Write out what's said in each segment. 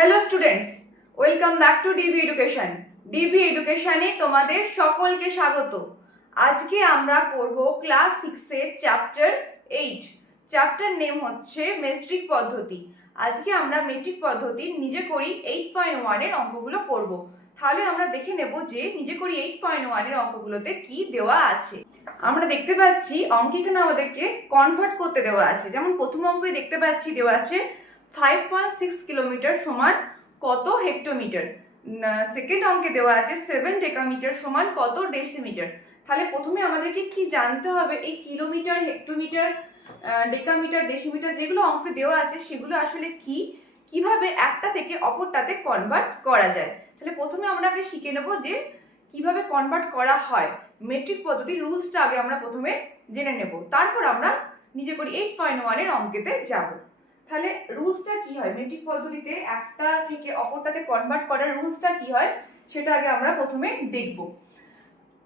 Hello students welcome back to DB education DB এডুকেশনে তোমাদের সকলকে স্বাগত। আজকে আমরা করব ক্লাস সিক্সের চ্যাপ্টার এইট চ্যাপ্টার নেম হচ্ছে মেট্রিক পদ্ধতি। আজকে আমরা মেট্রিক পদ্ধতির নিজে করি এইট পয়েন্ট ওয়ানের অঙ্কগুলো করব। তাহলে আমরা দেখে নেব যে নিজে করি এইট পয়েন্ট ওয়ানের অঙ্কগুলোতে কি দেওয়া আছে। আমরা দেখতে পাচ্ছি অঙ্কে এখানে আমাদেরকে কনভার্ট করতে দেওয়া আছে। যেমন প্রথম অঙ্কে দেখতে পাচ্ছি দেওয়া আছে ফাইভ পয়েন্ট সিক্স কিলোমিটার সমান কত হেক্টোমিটার সেকেন্ড অঙ্কে দেওয়া আছে সেভেন ডেকামিটার সমান কত ডেসিমিটার তাহলে প্রথমে আমাদেরকে কি জানতে হবে? এই কিলোমিটার হেক্টোমিটার ডেকামিটার ডেসিমিটার যেগুলো অঙ্কে দেওয়া আছে সেগুলো আসলে কি? কীভাবে একটা থেকে অপরটাতে কনভার্ট করা যায়? তাহলে প্রথমে আমরা আগে শিখে নেব যে কীভাবে কনভার্ট করা হয়। মেট্রিক পদ্ধতির রুলসটা আগে আমরা প্রথমে জেনে নেব। তারপর আমরা নিজে করি এইট পয়েন্ট ওয়ানের অঙ্কেতে যাব। তাহলে রুলসটা কি হয়? মেট্রিক পদ্ধতিতে একটা থেকে অপরটাতে কনভার্ট করার রুলসটা কি হয়? সেটা আগে আমরা প্রথমে দেখব।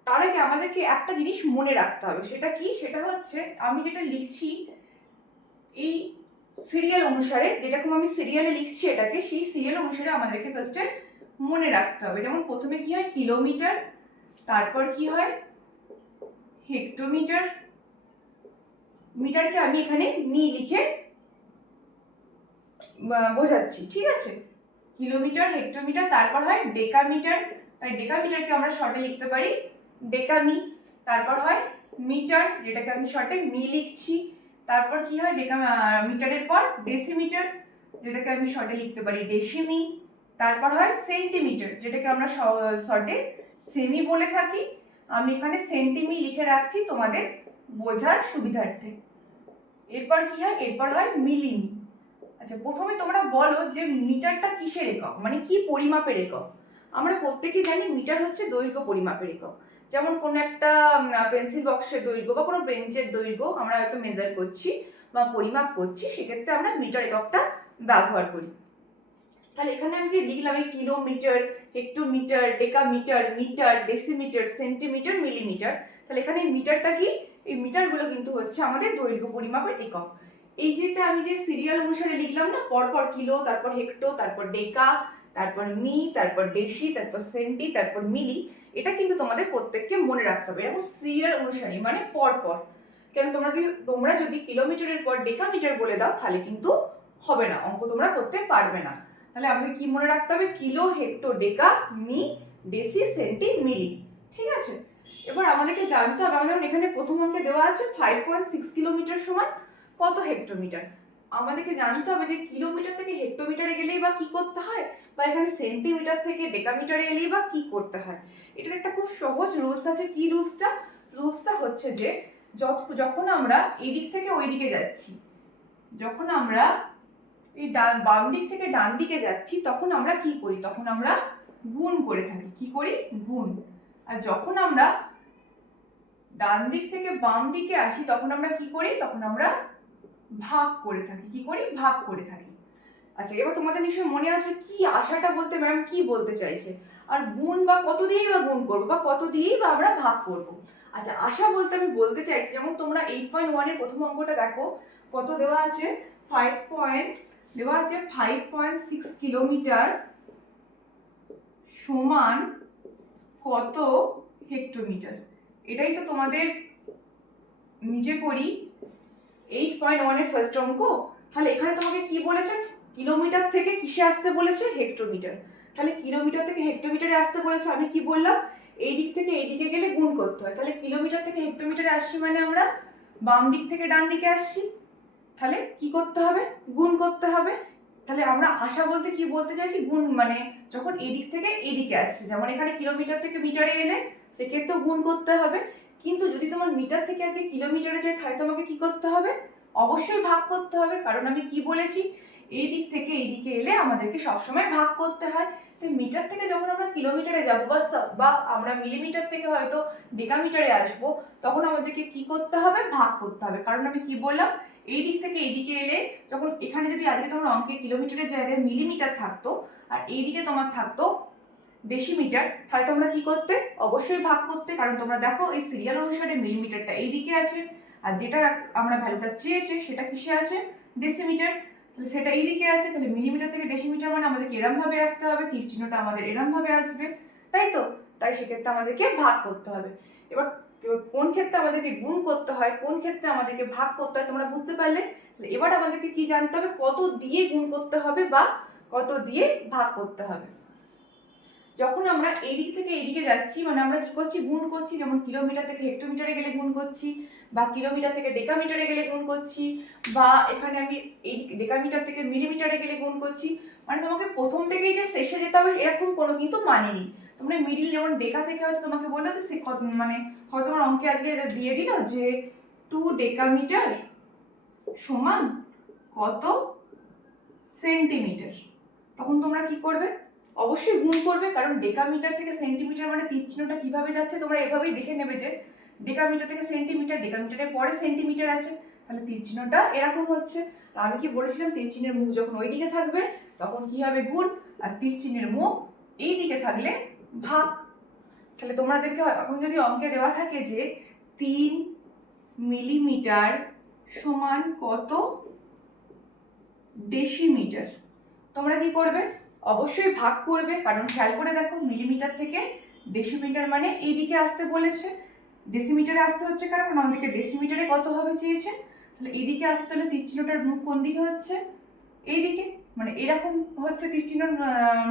তার আগে আমাদেরকে একটা জিনিস মনে রাখতে হবে। সেটা কি? সেটা হচ্ছে আমি যেটা লিখছি এই সিরিয়াল অনুসারে, যেরকম আমি সিরিয়ালে লিখছি এটাকে, সেই সিরিয়াল অনুসারে আমাদেরকে ফার্স্টে মনে রাখতে হবে। যেমন প্রথমে কি হয়? কিলোমিটার, তারপর কি হয়? হেক্টোমিটার, মিটারকে আমি এখানে নি লিখে বোঝাচ্ছি, ঠিক আছে? কিলোমিটার, হেক্টোমিটার, তারপর হয় ডেকামিটার। তাই ডেকামিটারকে আমরা শর্টে লিখতে পারি। ডেকামি, তারপর হয় মিটার, যেটাকে আমি শর্টে মি লিখছি। তারপর কি হয়? ডেকা মিটারের পর ডেসিমিটার, যেটাকে আমি শর্টে লিখতে পারি। ডেসিমি, তারপর হয় সেন্টিমিটার, যেটাকে আমরা শর্টে সেমি বলে থাকি। আমি এখানে সেন্টিমি লিখে রাখছি তোমাদের বোঝার সুবিধার্থে। এরপর কি হয়? এরপর হয় মিলিমি। আচ্ছা প্রথমে তোমরা বলো যে মিটারটা কিসের একক? মানে কি পরিমাপের একক? আমরা প্রত্যেকেই জানি মিটার হচ্ছে দৈর্ঘ্য পরিমাপের একক। যেমন কোনো একটা পেন্সিল বক্সের দৈর্ঘ্য বা কোনো বেঞ্চের দৈর্ঘ্য আমরা হয়তো মেজার করছি বা পরিমাপ করছি, সেক্ষেত্রে আমরা মিটার এককটা ব্যবহার করি। তাহলে এখানে আমি যে লিখলাম এই kilometre, hectometre, decametre, metre decimetre centimetre millimetre তাহলে এখানে এই মিটারটা কি? এই মিটারগুলো কিন্তু হচ্ছে আমাদের দৈর্ঘ্য পরিমাপের একক। এই যেটা আমি যে সিরিয়াল অনুসারে লিখলাম না, পরপর কিলো, তারপর হেক্টো তারপর ডেকা, তারপর মি, তারপর ডেসি তারপর সেন্টি তারপর মিলি এটা কিন্তু তোমাদের প্রত্যেককে মনে রাখতে হবে। এবং সিরিয়াল অনুসারে মানে পরপর। কেন তোমরা যদি তোমরা যদি কিলোমিটারের পর ডেকামিটার বলে দাও, তাহলে কিন্তু হবে না, অঙ্ক তোমরা করতে পারবে না। তাহলে আমাকে কি মনে রাখতে হবে? কিলো হেক্টো ডেকা, মি ডেসি সেন্টি মিলি ঠিক আছে? এবার আমাদেরকে জানতে হবে, আমাদের এখানে প্রথম অঙ্কে দেওয়া আছে ফাইভ পয়েন্ট সিক্স কিলোমিটার সমান কত হেক্টোমিটার? আমাদেরকে জানতে হবে যে কিলোমিটার থেকে হেক্টোমিটারে গেলেই বা কি করতে হয়? বা এখানে সেন্টিমিটার থেকে ডেকামিটারে গেলেই বা কি করতে হয়? এটার একটা খুব সহজ রুলস আছে। কি রুলসটা রুলসটা হচ্ছে যে যখন আমরা এই দিক থেকে ওই দিকে যাচ্ছি, যখন আমরা এই ডান, বাম দিক থেকে ডান দিকে যাচ্ছি, তখন আমরা কি করি? তখন আমরা গুণ করে থাকি। কি করি? গুণ। আর যখন আমরা ডান দিক থেকে বাম দিকে আসি, তখন আমরা কি করি? তখন আমরা ভাগ করে থাকি, কি করি? ভাগ করে থাকি। আচ্ছা এবার তোমাদের নিশ্চয়ই মনে আসবে কি আশাটা বলতে ম্যাম কি বলতে চাইছে? আর গুণ বা কত দিয়েই বা গুণ করব বা কত দিয়েই বা আমরা ভাগ করব? আচ্ছা আশা বলতে আমি বলতে চাই, যেমন তোমরা এইট পয়েন্ট ওয়ানের প্রথম অঙ্কটা দেখো, কত দেওয়া আছে? ফাইভ পয়েন্ট দেওয়া আছে ফাইভ পয়েন্ট সিক্স কিলোমিটার সমান কত হেক্টোমিটার এটাই তো তোমাদের নিজে করি। এইট পয়েন্ট ওয়ানের ফার্স্ট অঙ্ক, তাহলে এখানে তোমাকে কি বলেছে? কিলোমিটার থেকে কিসে আসতে বলেছে? হেক্টোমিটার। তাহলে কিলোমিটার থেকে হেক্টোমিটারে আসতে বলেছে, আমি কি বললাম? এই দিক থেকে এই গেলে গুণ করতে হয়। তাহলে কিলোমিটার থেকে হেক্টোমিটারে আসছি মানে আমরা বাম দিক থেকে ডান দিকে আসছি। তাহলে কি করতে হবে? গুণ করতে হবে। তাহলে আমরা আশা বলতে কি বলতে চাইছি? গুণ মানে যখন এদিক থেকে এদিকে আসছে। যেমন এখানে কিলোমিটার থেকে মিটারে এলে, সেক্ষেত্রেও গুণ করতে হবে। কিন্তু যদি তোমার মিটার থেকে আজকে কিলোমিটারে যায়, তাহলে তোমাকে কি করতে হবে? অবশ্যই ভাগ করতে হবে, কারণ আমি কি বলেছি? এই দিক থেকে এই দিকে এলে আমাদেরকে সবসময় ভাগ করতে হয়। তো মিটার থেকে যখন আমরা কিলোমিটারে যাব, বা বা আমরা মিলিমিটার থেকে হয়তো ডেকামিটারে আসব, তখন আমাদেরকে কি করতে হবে? ভাগ করতে হবে। কারণ আমি কি বললাম? এই দিক থেকে এই দিকে এলে যখন এখানে যদি আজকে তোমার অঙ্কে কিলোমিটারের জায়গায় মিলিমিটার থাকতো, আর এই দিকে তোমার থাকতো ডেসিমিটার তাহলে তোমরা কি করতে? অবশ্যই ভাগ করতে, কারণ তোমরা দেখো এই সিরিয়াল অনুসারে মিলিমিটারটা এই দিকে আছে, আর যেটা আমরা ভ্যালুটা চেয়েছে সেটা কিসে আছে? ডেসিমিটার তাহলে সেটা এইদিকে আছে, তাহলে মিলিমিটার থেকে ডেসিমিটার মানে আমাদেরকে এরমভাবে আসতে হবে, তীর চিহ্নটা আমাদের এরমভাবে আসবে, তাই তো? তাই সেক্ষেত্রে আমাদেরকে ভাগ করতে হবে। এবার কোন ক্ষেত্রে আমাদেরকে গুণ করতে হয়, কোন ক্ষেত্রে আমাদেরকে ভাগ করতে হয়, তোমরা বুঝতে পারলে? এবার আমাদেরকে কি জানতে হবে? কত দিয়ে গুণ করতে হবে বা কত দিয়ে ভাগ করতে হবে? যখন আমরা এইদিক থেকে এইদিকে যাচ্ছি মানে আমরা কি করছি, গুণ করছি, যেমন কিলোমিটার থেকে হেক্টোমিটারে গেলে গুণ করছি, বা কিলোমিটার থেকে ডেকামিটারে গেলে গুণ করছি, বা এখানে আমি এই ডেকামিটার থেকে মিলিমিটারে গেলে গুণ করছি মানে তোমাকে প্রথম থেকেই যে শেষে যেতে হবে, এরকম কোনো কিন্তু মানে নেই। তোমরা মিডিল যেমন ডেকা থেকে হয়তো তোমাকে বলল যে সে মানে হয়তো তোমার অঙ্কে আজকে দিয়ে দিল যে টু ডেকামিটার সমান কত সেন্টিমিটার তখন তোমরা কি করবে? অবশ্যই গুণ করবে, কারণ ডেকামিটার থেকে সেন্টিমিটার মানে তীর চিহ্নটা কীভাবে যাচ্ছে তোমরা এভাবেই দেখে নেবে যে ডেকামিটার থেকে সেন্টিমিটার ডেকামিটারের পরে সেন্টিমিটার আছে, তাহলে তীর চিহ্নটা এরকম হচ্ছে। আমি কি বলেছিলাম? তীর চিহ্নের মুখ যখন ওই দিকে থাকবে, তখন কি হবে গুণ? আর তীর চিহ্নের মুখ এই দিকে থাকলে ভাগ। তাহলে তোমাদেরকে এখন যদি অঙ্কে দেওয়া থাকে যে তিন মিলিমিটার সমান কত? ডেসিমিটার তোমরা কি করবে? অবশ্যই ভাগ করবে, কারণ খেয়াল করে দেখো মিলিমিটার থেকে ডেসিমিটার মানে এইদিকে আসতে বলেছে। ডেসিমিটারে আসতে হচ্ছে কারণ আমাদেরকে ডেসিমিটারে কত হবে চেয়েছে। তাহলে এইদিকে আসতে হলে তীর চিহ্নটার মুখ কোন দিকে হচ্ছে? এইদিকে মানে এরকম হচ্ছে তীরচিহ্ন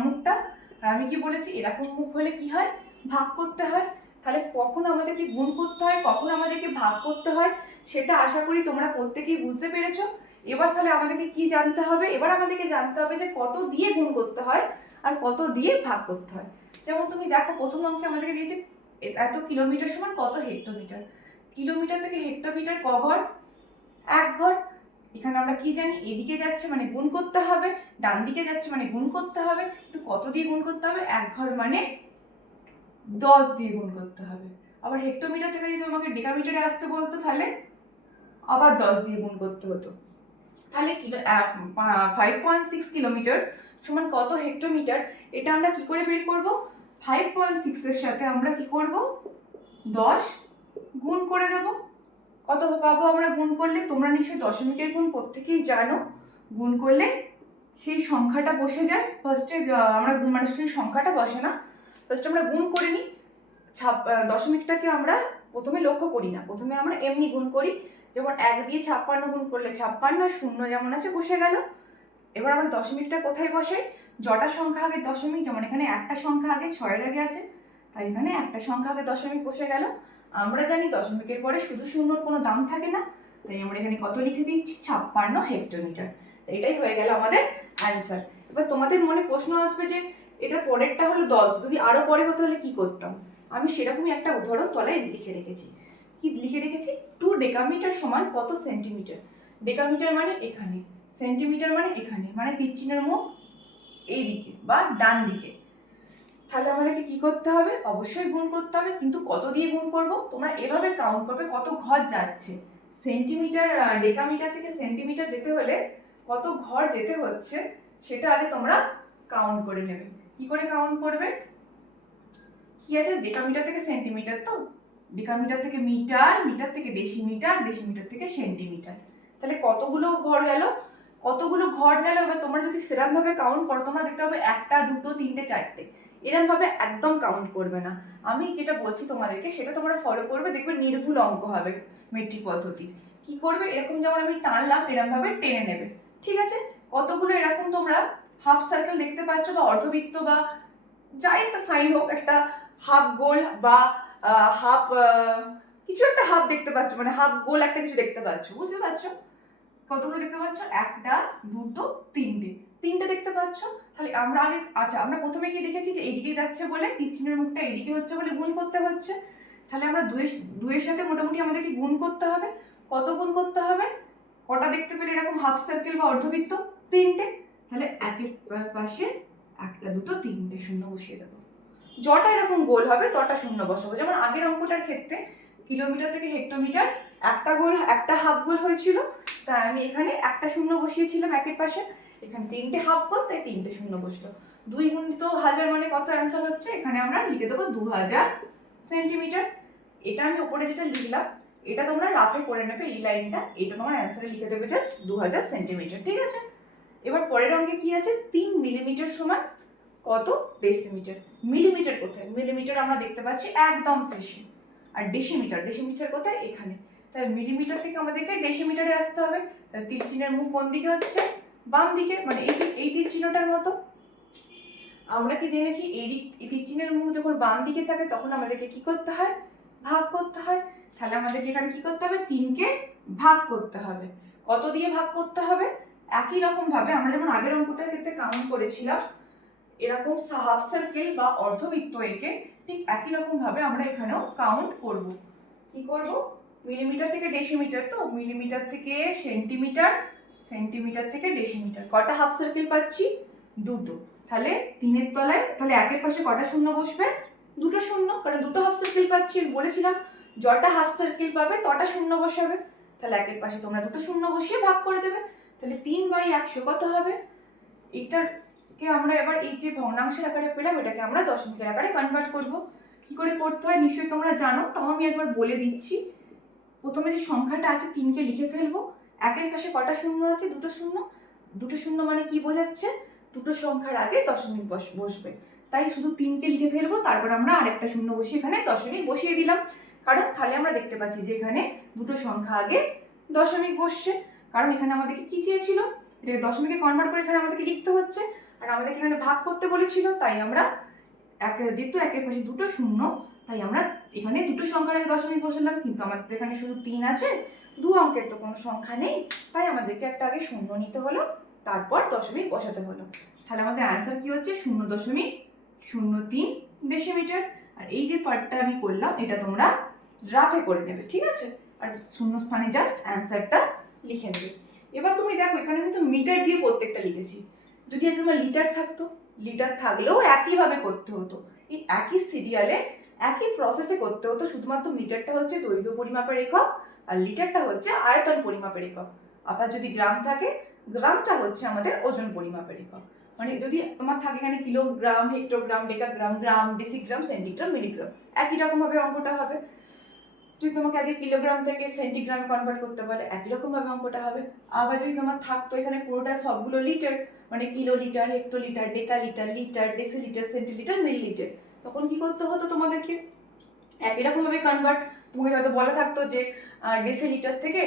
মুখটা। আমি কি বলেছি, এরকম মুখ হলে কি হয়? ভাগ করতে হয়। তাহলে কখন আমাদেরকে গুণ করতে হয়, কখন আমাদেরকে ভাগ করতে হয়, সেটা আশা করি তোমরা প্রত্যেকেই বুঝতে পেরেছ। এবার তাহলে আমাদেরকে কি জানতে হবে? এবার আমাদেরকে জানতে হবে যে কত দিয়ে গুণ করতে হয় আর কত দিয়ে ভাগ করতে হয়। যেমন তুমি দেখো, প্রথম অঙ্কে আমাদেরকে দিয়েছে এত কিলোমিটার সমান কত হেক্টোমিটার? কিলোমিটার থেকে হেক্টোমিটার ক ঘর? এক ঘর। এখানে আমরা কি জানি? এদিকে যাচ্ছে মানে গুণ করতে হবে, ডান দিকে যাচ্ছে মানে গুণ করতে হবে। তো কত দিয়ে গুণ করতে হবে? এক ঘর মানে দশ দিয়ে গুণ করতে হবে। আবার হেক্টোমিটার থেকে যদি আমাকে ডেকামিটারে আসতে বলতো তাহলে আবার দশ দিয়ে গুণ করতে হতো। তাহলে kilo five point six kilometre সমান কত হেক্টোমিটার এটা আমরা কি করে বের করব? ফাইভ পয়েন্ট সিক্সের সাথে আমরা কি করব? দশ গুণ করে দেব। কত পাবো আমরা গুণ করলে? তোমরা নিশ্চয়ই দশমিকের গুণ প্রত্যেকেই জানো। গুণ করলে সেই সংখ্যাটা বসে যায়। ফার্স্টে আমরা গুণ মানে সেই সংখ্যাটা বসে না। ফার্স্টে আমরা গুণ করে নিই ছাপ দশমিকটাকে আমরা প্রথমে লক্ষ্য করি না। প্রথমে আমরা এমনি গুণ করি। যেমন এক দিয়ে ছাপ্পান্ন গুণ করলে ছাপ্পান্ন আর শূন্য যেমন আছে বসে গেল। এবার আমরা দশমিকটা কোথায় বসাই? জটা সংখ্যা আগে দশমিক, যেমন এখানে একটা সংখ্যা আগে ছয়ের আগে আছে, তাই এখানে একটা সংখ্যা আগে দশমিক বসে গেল। আমরা জানি দশমিকের পরে শুধু শূন্যর কোনো দাম থাকে না, তাই আমরা এখানে কত লিখে দিচ্ছি? ছাপ্পান্ন হেক্টোমিটার এটাই হয়ে গেল আমাদের অ্যান্সার এবার তোমাদের মনে প্রশ্ন আসবে যে এটা পরেরটা হলো দশ, যদি আরও পরে হতো তাহলে কি করতাম? আমি সেরকমই একটা উদাহরণ তলায় লিখে রেখেছি। কি লিখে রেখেছি? টু ডেকামিটার সমান কত সেন্টিমিটার ডেকামিটার মানে এখানে সেন্টিমিটার মানে এখানে মানে তীর চিহ্নের মুখ এই দিকে বা ডান দিকে। তাহলে আমাদেরকে কি করতে হবে? অবশ্যই গুণ করতে হবে, কিন্তু কত দিয়ে গুণ করব? তোমরা এভাবে কাউন্ট করবে কত ঘর যাচ্ছে। সেন্টিমিটার ডেকামিটার থেকে সেন্টিমিটার যেতে হলে কত ঘর যেতে হচ্ছে, সেটা আগে তোমরা কাউন্ট করে নেবে। কি করে কাউন্ট করবে? কি আছে? ডেকামিটার থেকে সেন্টিমিটার তো? ডেকামিটার থেকে মিটার মিটার থেকে ডেসিমিটার ডেসিমিটার থেকে সেন্টিমিটার তাহলে কতগুলো ঘর গেল? কতগুলো ঘর গেল? এবার তোমরা যদি সেরকমভাবে কাউন্ট করো, তোমরা দেখতে পাবে একটা, দুটো, তিনটে, চারটে। এরকমভাবে একদম কাউন্ট করবে না। আমি যেটা বলছি তোমাদেরকে, সেটা তোমরা ফলো করবে, দেখবে নির্ভুল অঙ্ক হবে মেট্রিক পদ্ধতি কি করবে? এরকম যেমন আমি টানলাম এরকমভাবে টেনে নেবে। ঠিক আছে? কতগুলো এরকম তোমরা হাফ সার্কেল দেখতে পাচ্ছ বা অর্ধবৃত্ত বা যাই একটা সাইন হোক, একটা হাফ গোল বা হাফ কিছু একটা হাফ দেখতে পাচ্ছ মানে হাফ গোল একটা কিছু দেখতে পাচ্ছ, বুঝতে পারছ? কতগুলো দেখতে পাচ্ছ? একটা, দুটো, তিনটে। তিনটে দেখতে পাচ্ছ? তাহলে আমরা আগে আচ্ছা আমরা প্রথমে কি দেখেছি যে এইদিকে যাচ্ছে বলে তীর মুখটা এইদিকে হচ্ছে বলে গুণ করতে হচ্ছে। তাহলে আমরা দুয়ের দুয়ের সাথে মোটামুটি আমাদেরকে গুণ করতে হবে। কত গুণ করতে হবে? কটা দেখতে পেলে এরকম হাফ সার্কেল বা অর্ধবৃত্ত? তিনটে। তাহলে একের পাশে একটা, দুটো, তিনটে, শূন্য বসিয়ে দেবো। যটা এরকম গোল হবে, তটা শূন্য বসাবো। যেমন আগের অঙ্কটার ক্ষেত্রে কিলোমিটার থেকে হেক্টোমিটার একটা গোল, একটা হাফ গোল হয়েছিল, তাই আমি এখানে একটা শূন্য বসিয়েছিলাম একের পাশে। এখানে তিনটে হাফ গোল, তাই তিনটে শূন্য বসল। দুই গুণিত হাজার মানে কত অ্যান্সার হচ্ছে? এখানে আমরা লিখে দেবো দু হাজার সেন্টিমিটার এটা আমি ওপরে যেটা লিখলাম, এটা তোমরা রাফে করে নেবে এই লাইনটা, এটা তোমার অ্যান্সারে লিখে দেবে জাস্ট দু হাজার সেন্টিমিটার ঠিক আছে? এবার পরের অঙ্কে কি আছে? তিন মিলিমিটার সমান কত ডেসিমিটার মিলিমিটার কোথায়? মিলিমিটার আমরা দেখতে পাচ্ছি একদম শেষে আর ডেসিমিটার ডেসিমিটার কোথায়? এখানে। তাহলে মিলিমিটার থেকে আমাদেরকে ডেসিমিটারে আসতে হবে। তাহলে তীর চিহ্নের মুখ কোন দিকে হচ্ছে? বাম দিকে মানে এই এই তীর চিহ্নটার মতো। আমরা কি জেনেছি? এই তীর চিহ্নের মুখ যখন বাম দিকে থাকে, তখন আমাদেরকে কি করতে হয়? ভাগ করতে হয়। তাহলে আমাদেরকে এখানে কি করতে হবে? তিনকে ভাগ করতে হবে। কত দিয়ে ভাগ করতে হবে? একই রকম ভাবে আমরা যেমন আগের অঙ্কটার ক্ষেত্রে কাউন্ট করেছিলাম এরকম হাফ সার্কেল বা অর্ধবৃত্ত এঁকে ঠিক একই রকম ভাবে আমরা এখানেও কাউন্ট করব। কি করব? মিলিমিটার থেকে ডেসিমিটার তো? মিলিমিটার থেকে সেন্টিমিটার সেন্টিমিটার থেকে ডেসিমিটার কটা হাফ সার্কেল পাচ্ছি? দুটো। তাহলে তিনের তলায়, তাহলে একের পাশে কটা শূন্য বসবে? দুটো শূন্য, কারণ দুটো হাফ সার্কেল পাচ্ছি বলেছিলাম। যটা হাফ সার্কেল পাবে, তটা শূন্য বসাবে। তাহলে একের পাশে তোমরা দুটো শূন্য বসিয়ে ভাগ করে দেবে। তাহলে তিন বাই একশো কত হবে? এটাকে আমরা এবার এই যে ভগ্নাংশের আকারে পেলাম, এটাকে আমরা দশমিকের আকারে কনভার্ট করব। কি করে করতে হয়? নিশ্চয়ই তোমরা জানো, তাও আমি একবার বলে দিচ্ছি। প্রথমে যে সংখ্যাটা আছে, তিনকে লিখে ফেলব। একের পাশে কটা শূন্য আছে? দুটো শূন্য। দুটো শূন্য মানে কি বোঝাচ্ছে? দুটো সংখ্যার আগে দশমিক বস বসবে। তাই শুধু তিনকে লিখে ফেলব, তারপর আমরা আরেকটা শূন্য বসিয়ে এখানে দশমিক বসিয়ে দিলাম। কারণ তাহলে আমরা দেখতে পাচ্ছি যে এখানে দুটো সংখ্যা আগে দশমিক বসছে। কারণ এখানে আমাদেরকে কি চেয়েছিল? এটাকে দশমিকে কনভার্ট করে এখানে আমাদেরকে লিখতে হচ্ছে। আর আমাদের এখানে ভাগ করতে বলেছিল, তাই আমরা এক যেহেতু একের পাশে দুটো শূন্য, তাই আমরা এখানে দুটো সংখ্যার আগে দশমিক বসালাম, কিন্তু আমাদের তো এখানে শুধু তিন আছে, দু অঙ্কের তো কোনো সংখ্যা নেই, তাই আমাদেরকে একটা আগে শূন্য নিতে হলো, তারপর দশমিক বসাতে হলো। তাহলে আমাদের অ্যান্সার কি হচ্ছে? শূন্য দশমিক, শূন্য তিন ডেসিমিটার আর এই যে পার্টটা আমি করলাম, এটা তোমরা রাফে করে নেবে, ঠিক আছে? আর শূন্য স্থানে জাস্ট অ্যান্সারটা লিখে নেবে। এবার তুমি দেখো, এখানে কিন্তু মিটার দিয়ে প্রত্যেকটা লিখেছি। যদি আজ তোমার লিটার থাকতো লিটার থাকলেও একইভাবে করতে হতো। এই একই সিরিয়ালে একই প্রসেসে করতে হতো, শুধুমাত্র মিটারটা হচ্ছে দৈর্ঘ্য পরিমাপের একক, আর লিটারটা হচ্ছে আয়তন পরিমাপের একক। আবার যদি গ্রাম থাকে, গ্রামটা হচ্ছে আমাদের ওজন পরিমাপের একক। মানে যদি তোমার থাকে এখানে kilogram, hectogram, decagram, gram decigram centigram milligram একই রকমভাবে অঙ্কটা হবে। যদি তোমাকে আজকে কিলোগ্রাম থেকে সেন্টিগ্রাম কনভার্ট করতে বলে একই রকমভাবে অঙ্কটা হবে। আবার যদি তোমার থাকতো এখানে পুরোটা সবগুলো লিটার মানে kilo litre hecto litre deca litre litre decilitre centilitre millilitre তখন কি করতে হতো তোমাদেরকে? একই রকমভাবে কনভার্ট তোমাকে হয়তো বলা থাকতো যে ডেসিলিটার থেকে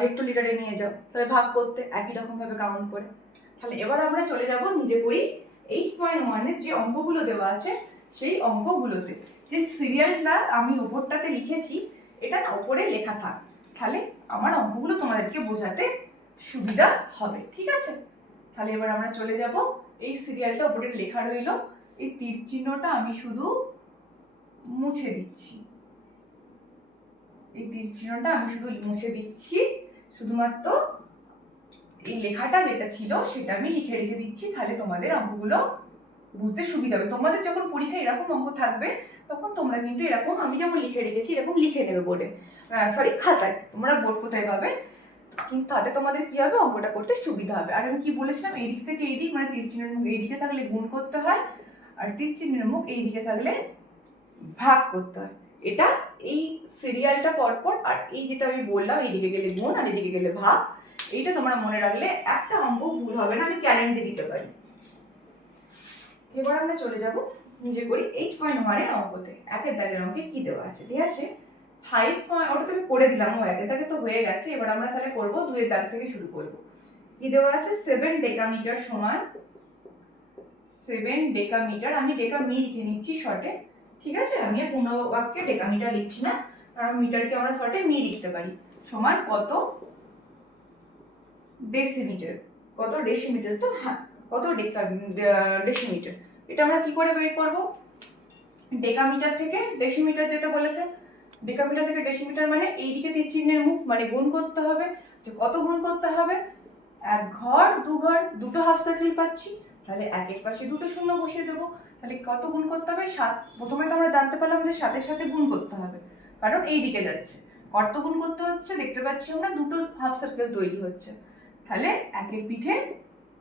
হেক্টো লিটারে নিয়ে যাও। তাহলে ভাগ করতে একই রকমভাবে কাউন্ট করে। তাহলে এবার আমরা চলে যাব নিজে করি এইট পয়েন্ট ওয়ানের যে অঙ্কগুলো দেওয়া আছে সেই অঙ্কগুলোতে। যে সিরিয়ালটা আমি ওপরটাতে লিখেছি, এটা না ওপরে লেখা থাক। তাহলে আমার অঙ্কগুলো তোমাদেরকে বোঝাতে সুবিধা হবে, ঠিক আছে? তাহলে এবার আমরা চলে যাব। এই সিরিয়ালটা ওপরে লেখা রইল। এই তীর চিহ্নটা আমি শুধু মুছে দিচ্ছি। এই তীর চিহ্নটা আমি শুধু মুছে দিচ্ছি। শুধুমাত্র এই লেখাটা যেটা ছিল, সেটা আমি লিখে রেখে দিচ্ছি। তাহলে তোমাদের অঙ্কগুলো বুঝতে সুবিধা হবে। তোমাদের যখন পরীক্ষায় এরকম অঙ্ক থাকবে, তখন তোমরা কিন্তু এরকম আমি যেমন লিখে রেখেছি, এরকম লিখে নেবে বোর্ডে। সরি খাতায়। তোমরা বোর্ড কোথায় পাবে? কিন্তু তাতে তোমাদের কি হবে? অঙ্কটা করতে সুবিধা হবে। আর আমি কি বলেছিলাম? এই দিক থেকে এই দিক মানে তীর চিহ্নের মুখ এই দিকে থাকলে গুণ করতে হয়, আর তীর চিহ্নের মুখ এই দিকে থাকলে ভাগ করতে হয়। এটা এই সিরিয়ালটা পরপর, আর এই যেটা আমি বললাম এইদিকে গেলে গুণ, আর এদিকে গেলে ভাগ, এইটা তোমরা মনে রাখলে একটা অঙ্ক ভুল হবে না, আমি ক্যালেন্ডে দিতে পারি। এবার আমরা চলে যাব নিজে করি এইট পয়েন্ট ওয়ানের অঙ্কতে। একের দাগের অঙ্কে কি দেওয়া আছে? দিয়ে আছে ফাইভ পয়েন্ট ওটা তো আমি করে দিলাম ও, একের দাগে তো হয়ে গেছে, এবার আমরা তাহলে করব দুয়ের দাগ থেকে শুরু করব। কি দেওয়া আছে? সেভেন ডেকামিটার সমান সেভেন ডেকামিটার আমি ডেকা মি লিখে নিচ্ছি শর্টে ঠিক আছে? আমি আর পূর্ণ বাক্যে ডেকামিটার লিখছি না কারণ মিটারকে আমরা শর্টে মি লিখতে পারি। সমান কত? ডেসিমিটার কত ডেসিমিটার তো হ্যাঁ কত ডেকা ডেসিমিটার এটা আমরা কি করে বের করব? ডেকামিটার থেকে ডেসিমিটার যেতে বলেছে, ডেকামিটার থেকে ডেসিমিটার মানে এই দিকে তীর চিহ্নের মুখ মানে গুণ করতে হবে, যে কত গুণ করতে হবে? এক ঘর, দু ঘর, দুটো হাফ সার্কেল পাচ্ছি, তাহলে একের পাশে দুটো শূন্য বসিয়ে দেবো। তাহলে কত গুণ করতে হবে? সাত, প্রথমে তো আমরা জানতে পারলাম যে সাতের সাথে গুণ করতে হবে, কারণ এই দিকে যাচ্ছে। কত গুণ করতে হচ্ছে? দেখতে পাচ্ছি আমরা দুটো হাফ সার্কেল তৈরি হচ্ছে। তাহলে একের পিঠে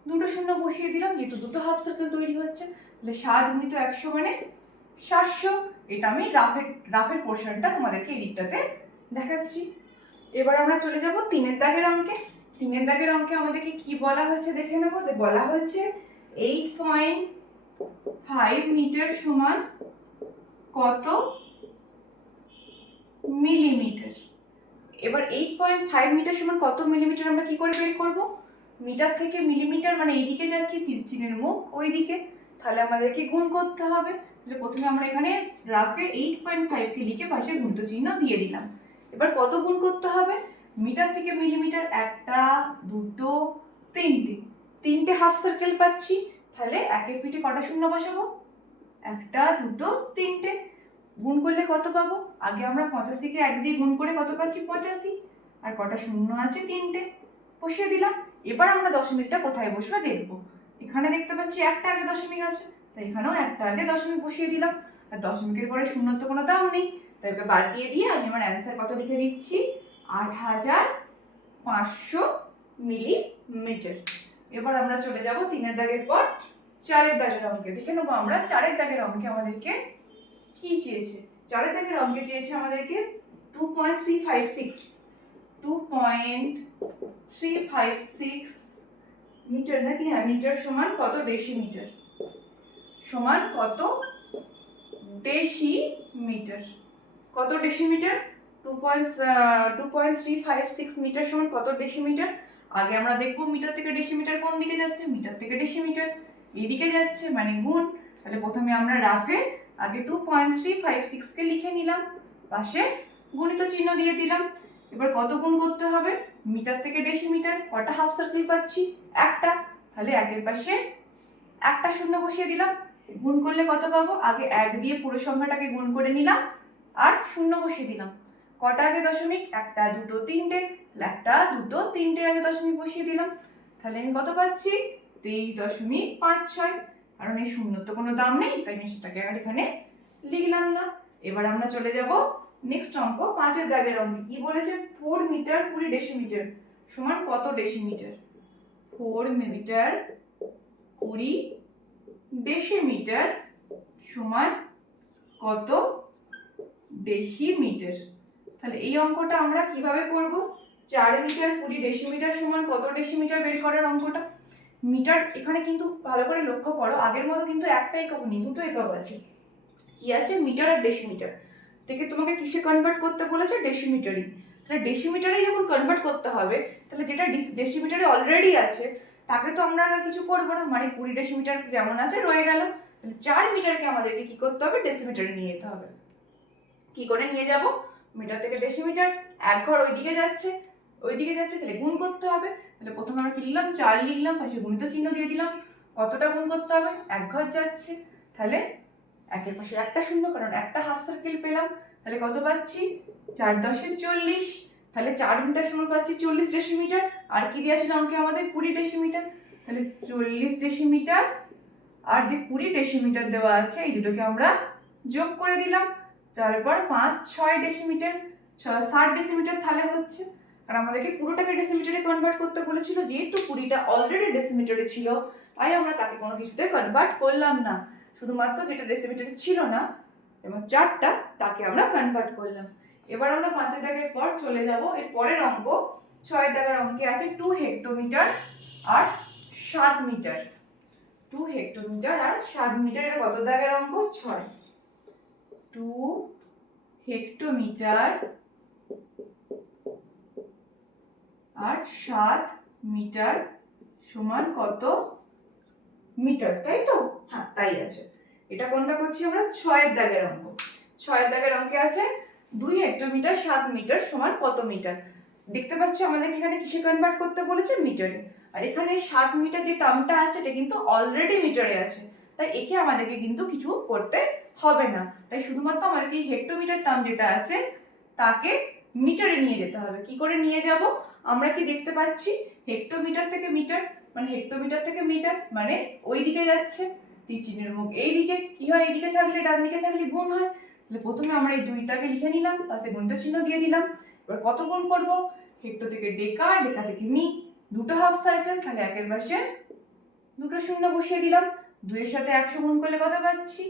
দুটো শূন্য বসিয়ে দিলাম, যেহেতু দুটো হাফ সার্কেল তৈরি হচ্ছে, তাহলে সাত গুণিত একশো মানে সাতশো। এটা আমি রাফের রাফের পোর্শনটা তোমাদেরকে এই দিকটাতে দেখাচ্ছি। এবার আমরা চলে যাব তিনের দাগের অঙ্কে। তিনের দাগের অঙ্কে আমাদেরকে কি বলা হয়েছে দেখে নেব। বলা হয়েছে এইট পয়েন্ট ফাইভ মিটার সমান কত মিলিমিটার। এবার এইট পয়েন্ট ফাইভ মিটার সমান কত মিলিমিটার আমরা কি করে বের করব? মিটার থেকে মিলিমিটার মানে এইদিকে যাচ্ছি, তিরচিনের মুখ, ওইদিকে। তাহলে আমাদেরকে গুণ করতে হবে। তাহলে প্রথমে আমরা এখানে রাফে এইট পয়েন্ট ফাইভকে লিখে পাশে গুণিত চিহ্ন দিয়ে দিলাম। এবার কত গুণ করতে হবে? মিটার থেকে মিলিমিটার একটা, দুটো, তিনটে। তিনটে হাফ সার্কেল পাচ্ছি। তাহলে একের পিঠে কটা শূন্য বসাবো? একটা, দুটো, তিনটে। গুণ করলে কত পাবো? আগে আমরা পঁচাশিকে এক দিয়ে গুণ করে কত পাচ্ছি? পঁচাশি। আর কটা শূন্য আছে? তিনটে। বসিয়ে দিলাম। এবার আমরা দশমিকটা কোথায় বসবে দেখব। এখানে দেখতে পাচ্ছি একটা আগে দশমিক আছে তাই এখানেও একটা আগে দশমিক বসিয়ে দিলাম। আর দশমিকের পরে শূন্যর তো কোনো দাম নেই তাই ওকে বাদ দিয়ে দিয়ে আমি আমার অ্যান্সার কত লিখে দিচ্ছি? আট হাজার পাঁচশো মিলিমিটার। এবার আমরা চলে যাব তিনের দাগের পর চারের দাগের অঙ্কে। দেখে নেব আমরা চারের দাগের অঙ্কে আমাদেরকে কি চেয়েছে। চারের দাগের অঙ্কে চেয়েছে আমাদেরকে two point three five six two point three five six metre নাকি? হ্যাঁ মিটার সমান কত? ডেসিমিটার সমান কত? ডেসিমিটার কত decimetre two point two point three five six metre সমান কত ডেসিমিটার আগে আমরা দেখব মিটার থেকে ডেসিমিটার কোন দিকে যাচ্ছে? মিটার থেকে ডেসিমিটার এইদিকে যাচ্ছে মানে গুণ। তাহলে প্রথমে আমরা রাফে আগে টু পয়েন্ট থ্রি ফাইভ সিক্সকে লিখে নিলাম। পাশে গুণিত চিহ্ন দিয়ে দিলাম। এবার কত গুণ করতে হবে? মিটার থেকে ডেসিমিটার, কটা হাফ সার্কেল পাচ্ছি? একটা। তাহলে একের পাশে একটা শূন্য বসিয়ে দিলাম। গুণ করলে কত পাবো? আগে এক দিয়ে পুরো সংখ্যাটাকে গুণ করে নিলাম আর শূন্য বসিয়ে দিলাম। কটা আগে দশমিক? একটা, দুটো, তিনটে। একটা, দুটো, তিনটের আগে দশমিক বসিয়ে দিলাম। তাহলে আমি কত পাচ্ছি? তেইশ দশমিক পাঁচ ছয়। কারণ এই শূন্যর তো কোনো দাম নেই, তাই আমি সেটাকে আর এখানে লিখলাম না। এবার আমরা চলে যাব নেক্সট অঙ্ক, পাঁচের দাগের অঙ্কে, কি বলেছে? ফোর মিটার কুড়ি ডেসিমিটার সমান কত ডেসিমিটার ফোর মিটার কুড়ি ডেসিমিটার সমান কত ডেসিমিটার তাহলে এই অঙ্কটা আমরা কীভাবে করব? চার মিটার কুড়ি ডেসিমিটার সমান কত ডেসিমিটার বের করার অঙ্কটা? মিটার এখানে কিন্তু ভালো করে লক্ষ্য করো, আগের মতো কিন্তু একটা একক নেই, দুটো একক আছে। কি আছে? মিটার আর ডেসিমিটার থেকে তোমাকে কিসে কনভার্ট করতে বলেছে? ডেসিমিটারি তাহলে ডেসিমিটারেই যখন কনভার্ট করতে হবে, তাহলে যেটা ডেসিমিটারে অলরেডি আছে, তাকে তো আমরা আর কিছু করব না। মানে কুড়ি ডেসিমিটার যেমন আছে, রয়ে গেল। তাহলে চার মিটারকে আমাদেরকে কি করতে হবে? ডেসিমিটারে নিয়ে যেতে হবে। কি করে নিয়ে যাব? মিটার থেকে ডেসিমিটার এক ঘর ওইদিকে যাচ্ছে ওইদিকে যাচ্ছে, তাহলে গুণ করতে হবে। তাহলে প্রথমে আমরা লিখলাম? চার লিখলাম, পাশে গুণিত চিহ্ন দিয়ে দিলাম। কতটা গুণ করতে হবে? এক ঘর যাচ্ছে। তাহলে একের পাশে একটা শূন্য, কারণ একটা হাফ সার্কেল পেলাম, তাহলে কত পাচ্ছি? চার দশে চল্লিশ, তাহলে চার মিটার সমান পাচ্ছি চল্লিশ ডেসিমিটার আর কি দেওয়া ছিল অঙ্কে আমাদের কুড়ি ডেসিমিটার তাহলে চল্লিশ ডেসিমিটার আর যে কুড়ি ডেসিমিটার দেওয়া আছে, এই দুটোকে আমরা যোগ করে দিলাম, তারপর পাঁচ, ছয় ডেসিমিটার ষাট ডেসিমিটার তাহলে হচ্ছে। আর আমাদেরকে পুরোটাকে ডেসিমিটারে কনভার্ট করতে বলেছিল, যেহেতু কুড়িটা অলরেডি ডেসিমিটারে ছিল, তাই আমরা তাকে কোনো কিছুতে কনভার্ট করলাম না। শুধুমাত্র যেটা রেসিপিটা ছিল না, এবং চারটা তাকে আমরা কনভার্ট করলাম। এবার আমরা পাঁচের দাগের পর চলে যাব। এর পরের অঙ্ক ছয়ের দাগের অঙ্কে আছে টু হেক্টোমিটার আর সাত মিটার টু হেক্টোমিটার আর সাত মিটারের কত দাগের অঙ্ক ছয়। টু হেক্টোমিটার আর সাত মিটার সমান কত? মিটার, তাই তো? হ্যাঁ তাই আছে। এটা কোনটা করছি আমরা? ছয়ের দাগের অঙ্ক। ছয়ের দাগের অঙ্কে আছে দুই হেক্টোমিটার সাত মিটার সমান কত মিটার? দেখতে পাচ্ছ আমাদের এখানে কিসে কনভার্ট করতে বলেছে? মিটারে। আর এখানে সাত মিটার যে টার্মটা আছে, এটা কিন্তু অলরেডি মিটারে আছে। তাই একে আমাদেরকে কিন্তু কিছু করতে হবে না। তাই শুধুমাত্র আমাদেরকে এই হেক্টোমিটার টার্ম যেটা আছে, তাকে মিটারে নিয়ে যেতে হবে। কি করে নিয়ে যাব? আমরা কি দেখতে পাচ্ছি? হেক্টোমিটার থেকে মিটার মানে হেক্টোমিটার থেকে মিটার মানে ওই দিকে যাচ্ছে, তীর মুখ এইদিকে, কি হয়, এইদিকে থাকলে ডান দিকে থাকলে গুণ হয়। তাহলে প্রথমে আমরা এই দুইটাকে লিখে নিলাম, পাশে গুণিত চিহ্ন দিয়ে দিলাম। এবার কত গুণ করব? হেক্টো থেকে ডেকা ডেকা থেকে মি, দুটো হাফ সার্কেল, তাহলে একের পাশে দুটো শূন্য বসিয়ে দিলাম। দুইয়ের সাথে একশো গুণ করলে কত পাচ্ছি?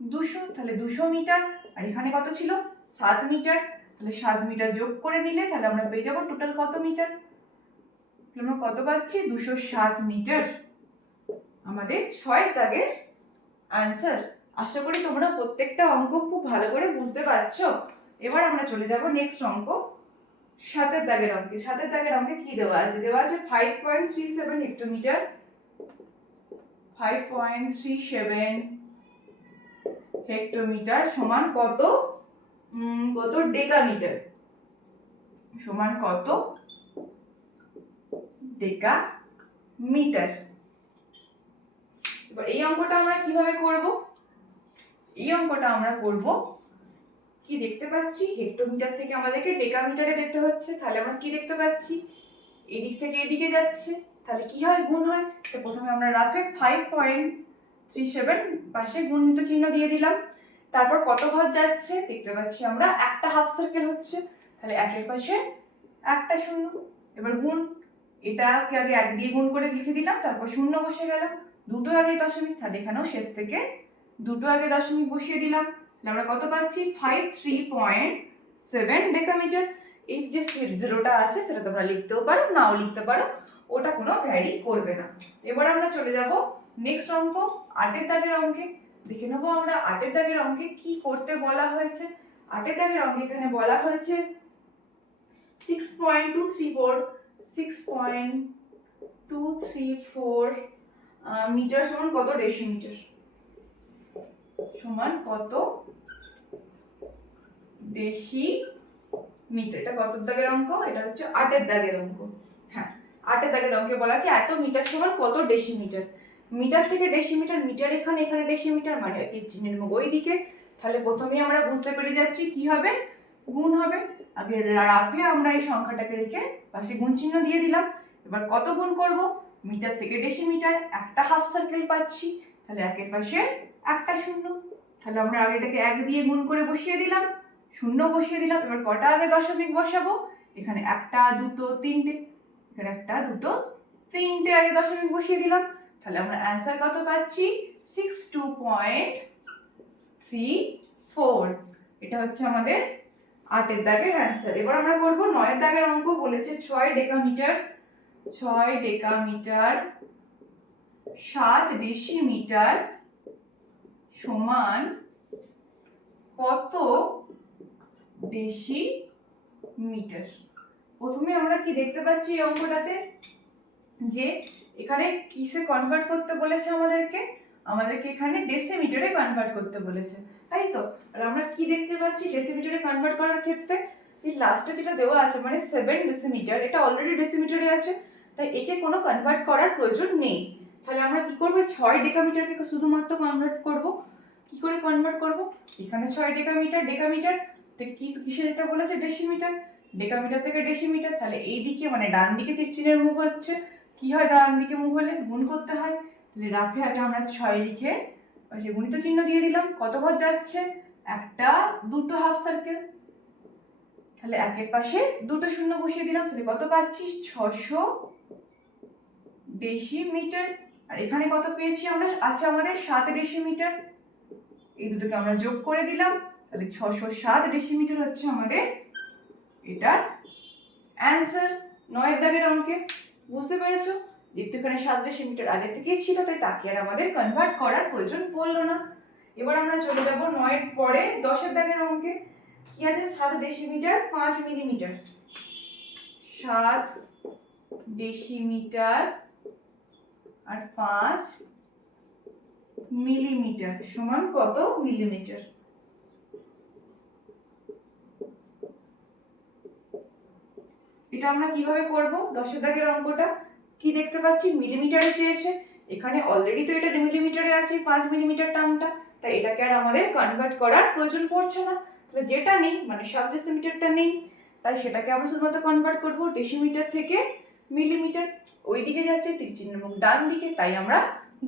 দুশো, তাহলে দুশো মিটার। আর এখানে কত ছিল? সাত মিটার। তাহলে সাত মিটার যোগ করে নিলে তাহলে আমরা পেয়ে যাব টোটাল কত মিটার? আমরা কত পাচ্ছি? দুশো সাত মিটার। আমাদের ছয় দাগের আনসার আশা করি তোমরা প্রত্যেকটা অঙ্ক খুব ভালো করে বুঝতে পারছ। এবার আমরা চলে যাব নেক্সট অঙ্ক। সাতের দাগের অঙ্কে। সাতের দাগের অঙ্কে কি দেওয়া আছে? দেওয়া আছে five point three seven hectometre five point three seven hectometre সমান কত? কত? ডেকামিটার সমান কত? ডেকা মিটার এবার এই অঙ্কটা আমরা কীভাবে করব? এই অঙ্কটা আমরা করব কি দেখতে পাচ্ছি? হেক্টোমিটার থেকে আমাদেরকে ডেকামিটারে দেখতে হচ্ছে। তাহলে আমরা কি দেখতে পাচ্ছি? এদিক থেকে এদিকে যাচ্ছে। তাহলে কি হয়? গুণ হয়। তো প্রথমে আমরা রাফে ফাইভ পয়েন্ট থ্রি সেভেন পাশে গুণিত চিহ্ন দিয়ে দিলাম। তারপর কত ঘর যাচ্ছে? দেখতে পাচ্ছি আমরা একটা হাফ সার্কেল হচ্ছে। তাহলে একের পাশে একটা শূন্য। এবার গুণ এটাকে আগে এক দিয়ে গুণ করে লিখে দিলাম, তারপর শূন্য বসে গেল। দুটো আগে দশমিক তাহলে এখানেও শেষ থেকে। দুটো আগে দশমিক বসিয়ে দিলাম, তাহলে আমরা কত পাচ্ছি? Five three point seven decametre এই যে জিরোটা আছে, সেটা তোমরা লিখতেও পারো, নাও লিখতে পারো, ওটা কোনো ভ্যারি করবে না। এবার আমরা চলে যাব নেক্সট অঙ্ক, আটের দাগের অঙ্কে। দেখে নেব আমরা আটের দাগের অঙ্কে কি করতে বলা হয়েছে। আটের দাগের অঙ্কে এখানে বলা হয়েছে six point two three four six point two three four metre সমান কত? ডেসিমিটার সমান কত? দেশি মিটার এটা কত দাগের অঙ্ক? এটা হচ্ছে আটের দাগের অঙ্ক। হ্যাঁ আটের দাগের অঙ্কে বলা আছে, এত মিটার সমান কত? ডেসিমিটার মিটার থেকে ডেসিমিটার মিটার এখানে এখানে ডেসিমিটার মানে তীর চিহ্নের মুখ ওই দিকে তাহলে প্রথমেই আমরা বুঝতে পেরে যাচ্ছি কি হবে? গুণ হবে। আগে রাফে আমরা এই সংখ্যাটাকে রেখে পাশে গুণ চিহ্ন দিয়ে দিলাম। এবার কত গুণ করব? মিটার থেকে ডেসিমিটার একটা হাফ সার্কেল পাচ্ছি। তাহলে একের পাশে একটা শূন্য। তাহলে আমরা আগে এটাকে এক দিয়ে গুণ করে বসিয়ে দিলাম। শূন্য বসিয়ে দিলাম। এবার কটা আগে দশমিক বসাবো? এখানে একটা, দুটো, তিনটে। এখানে একটা, দুটো, তিনটে আগে দশমিক বসিয়ে দিলাম। তাহলে আমরা অ্যান্সার কত পাচ্ছি? Six two point three four এটা হচ্ছে আমাদের আটের দাগের অ্যান্সার এবার আমরা করব নয়ের দাগের অঙ্ক, বলেছে ছয় ডেকামিটার ছয় ডেকামিটার সাত ডেসিমিটার সমান কত দেশি মিটার প্রথমে আমরা কি দেখতে পাচ্ছি এই অঙ্কটাতে? যে এখানে কিসে কনভার্ট করতে বলেছে আমাদেরকে? আমাদেরকে এখানে ডেসিমিটারে কনভার্ট করতে বলেছে। তাই তো? আর আমরা কি দেখতে পাচ্ছি? ডেসিমিটারে কনভার্ট করার ক্ষেত্রে এই লাস্টে যেটা দেওয়া আছে মানে সেভেন ডেসিমিটার এটা অলরেডি ডেসিমিটারে আছে, তাই একে কোনো কনভার্ট করার প্রয়োজন নেই। তাহলে আমরা কি করব? ছয় ডেকামিটারকে শুধুমাত্র কনভার্ট করব? কি করে কনভার্ট করব? এখানে ছয় ডেকামিটার ডেকামিটার থেকে কি কিসে যেতে বলেছে? ডেসিমিটার ডেকামিটার থেকে ডেসিমিটার তাহলে এই দিকে মানে ডান দিকে তীর চিহ্নের মুখ হচ্ছে। কি হয়? ডান দিকে মুখ হলে? গুণ করতে হয়। তাহলে রাফে আগে আমরা ছয় লিখে পাশে গুণিত চিহ্ন দিয়ে দিলাম। কত ঘর যাচ্ছে? একটা, দুটো হাফ সার্কেল তাহলে একের পাশে দুটো শূন্য বসিয়ে দিলাম। তাহলে কত পাচ্ছি ছশো ডেসিমিটার আর এখানে কত পেয়েছি আমরা? আছে আমাদের সাত ডেসিমিটার এই দুটোকে আমরা যোগ করে দিলাম। তাহলে ছশো সাত ডেসিমিটার হচ্ছে আমাদের এটার অ্যান্সার নয়ের দাগের অঙ্কে। বুঝতে পেরেছ? যেহেতু এখানে সাত ডেসিমিটার আগে থেকেই ছিল, তাই তাকে আর আমাদের কনভার্ট করার প্রয়োজন পড়ল না। এবার আমরা চলে যাব নয়ের পরে, দশের দাগের অঙ্কে। কি আছে? সাত ডেসিমিটার পাঁচ মিলিমিটার সাত ডেসিমিটার আর পাঁচ মিলিমিটার সমান কত? মিলিমিটার এটা আমরা কীভাবে করব? দশের দাগের অঙ্কটা। কি দেখতে পাচ্ছি? মিলিমিটারে চেয়েছে। এখানে অলরেডি তো এটা মিলিমিটারে আছে, পাঁচ মিলিমিটার টার্মটা। তাই এটাকে আর আমাদের কনভার্ট করার প্রয়োজন পড়ছে না। তাহলে যেটা নেই মানে সাত ডেসিমিটারটা নেই, তাই সেটাকে আমরা শুধুমাত্র কনভার্ট করব ডেসিমিটার থেকে মিলিমিটার। ওই দিকে যাচ্ছে তীর চিহ্ন এবং ডান দিকে, তাই আমরা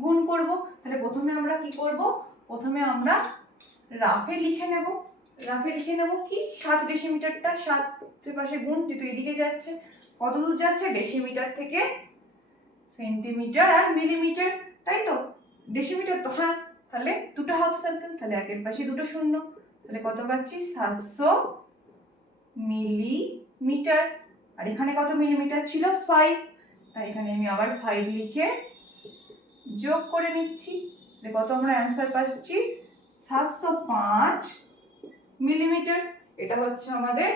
গুণ করব। তাহলে প্রথমে আমরা কি করব? প্রথমে আমরা রাফে লিখে নেব। রাফে লিখে নেব কি? সাত ডেসিমিটারটা সাত পাশে গুণ, যেহেতু এদিকে যাচ্ছে। কত দূর যাচ্ছে? ডেসিমিটার থেকে সেন্টিমিটার আর মিলিমিটার তাই তো? ডেসিমিটার তো হ্যাঁ? তাহলে দুটো হাফ সার্কেল তাহলে একের পাশে দুটো শূন্য। তাহলে কত পাচ্ছি? সাতশো মিলিমিটার আর এখানে কত মিলিমিটার ছিল? ফাইভ তাই এখানে আমি আবার ফাইভ লিখে যোগ করে নিচ্ছি। যে কত আমরা অ্যান্সার পাচ্ছি? সাতশো পাঁচ মিলিমিটার এটা হচ্ছে আমাদের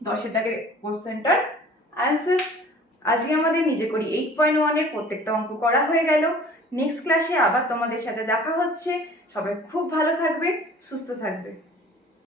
দশের দাগের কোশ্চেনটার অ্যান্সার আজকে আমাদের নিজে করি এইট পয়েন্ট ওয়ানের প্রত্যেকটা অঙ্ক করা হয়ে গেল। নেক্সট ক্লাসে আবার তোমাদের সাথে দেখা হচ্ছে। সবাই খুব ভালো থাকবে, সুস্থ থাকবে।